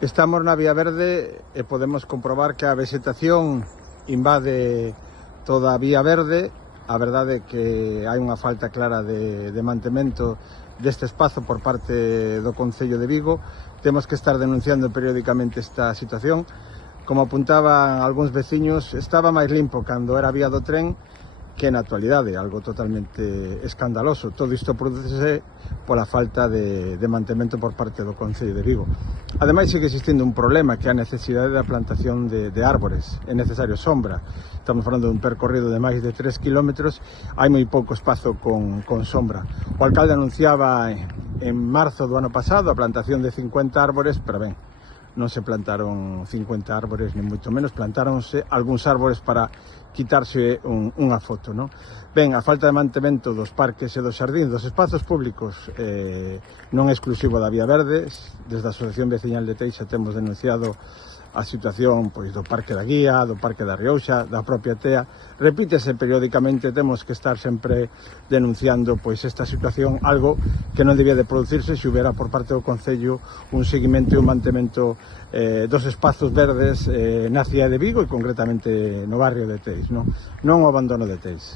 Estamos na Vía Verde e podemos comprobar que a vegetación invade toda a Vía Verde. A verdade é que hai unha falta clara de mantemento deste espazo por parte do Concello de Vigo. Temos que estar denunciando periódicamente esta situación. Como apuntaban algúns veciños, estaba máis limpo cando era a vía do tren que na actualidade, algo totalmente escandaloso. Todo isto prodúcese pola falta de mantemento por parte do Concello de Vigo. Ademais, sigue existindo un problema, que é a necesidade da plantación de árbores. É necesario sombra. Estamos falando dun percorrido de máis de 3 kilómetros, hai moi pouco espazo con sombra. O alcalde anunciaba en marzo do ano pasado a plantación de 50 árbores, pero ben, non se plantaron 50 árbores, ni moito menos, plantáronse algúns árbores para quitarse unha foto, non? Ben, a falta de mantemento dos parques e dos xardíns, dos espazos públicos, non é exclusivo da Vía Verde. Desde a Asociación Veciñal de Teixa temos denunciado a situación do Parque da Guía, do Parque da Riouxa, da propia Tea. Repítese periódicamente, temos que estar sempre denunciando esta situación, algo que non debía de producirse se houbera por parte do Concello un seguimento e un mantemento dos espazos verdes na cidade de Vigo e concretamente no barrio de Teis, non o abandono de Teis.